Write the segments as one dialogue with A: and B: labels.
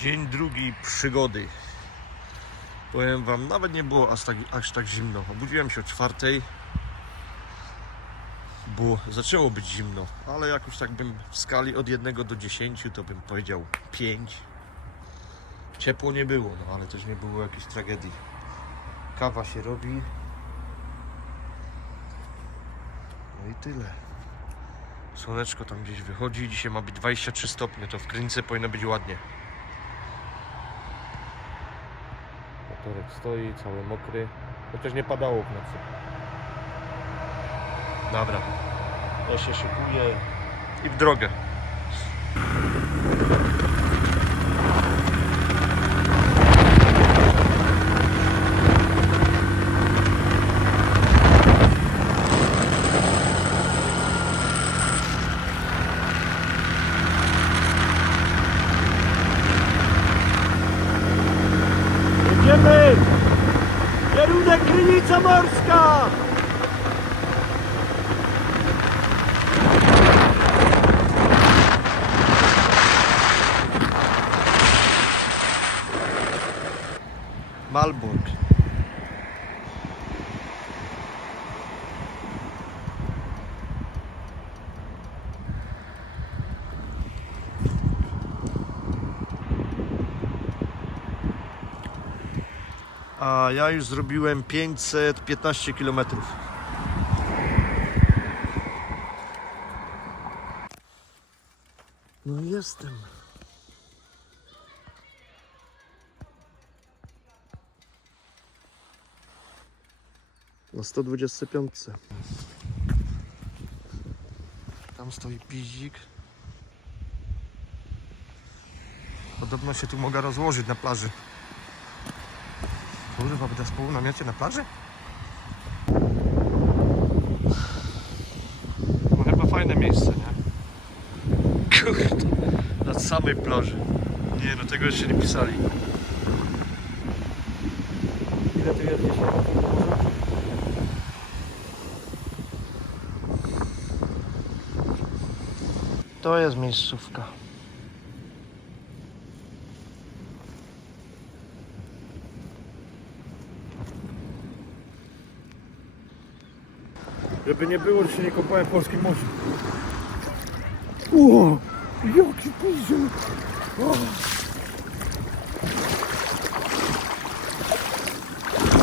A: Dzień drugi przygody. Powiem wam, nawet nie było aż tak, aż tak zimno. Obudziłem się o czwartej, bo zaczęło być zimno, ale jak już tak bym w skali od 1 do 10, to bym powiedział 5. Ciepło nie było, no ale też nie było jakiejś tragedii. Kawa się robi. No i tyle. Słoneczko tam gdzieś wychodzi. Dzisiaj ma być 23 stopnie, to w Krynce powinno być ładnie. Motorek stoi, cały mokry. Chociaż nie padało w nocy. Dobra. Ja się szykuję i w drogę.
B: Jedziemy! Kierunek Krynica Morska!
A: Malburg. A ja już zrobiłem 515 km. No jestem. Na 125. Tam stoi pizik. Podobno się tu mogę rozłożyć na plaży. Kurwa, będę spał w namiocie na plaży? No chyba fajne miejsce, nie? Kurde, na samej plaży. Nie, no tego jeszcze nie pisali. Ile tu jest dzisiaj? To jest miejscówka.
B: Żeby nie było, że się nie kopałem w polskim morzu. O, jaki piziel!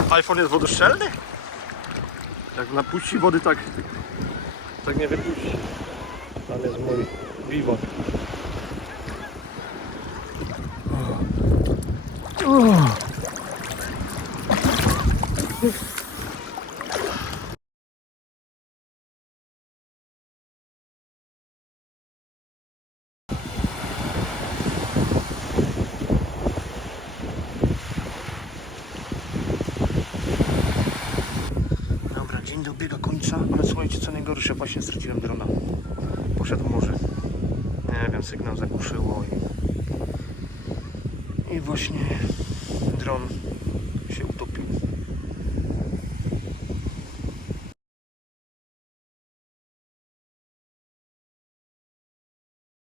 A: iPhone jest wodoszczelny? Jak napuści wody, tak, tak nie wypuści. Tam jest mój Vivo. Dobra, dzień dobiega końca, ale słuchajcie, co najgorsze, właśnie straciłem drona. Poszedł w morze. Nie wiem, sygnał zagłuszyło i... I właśnie dron się utopił.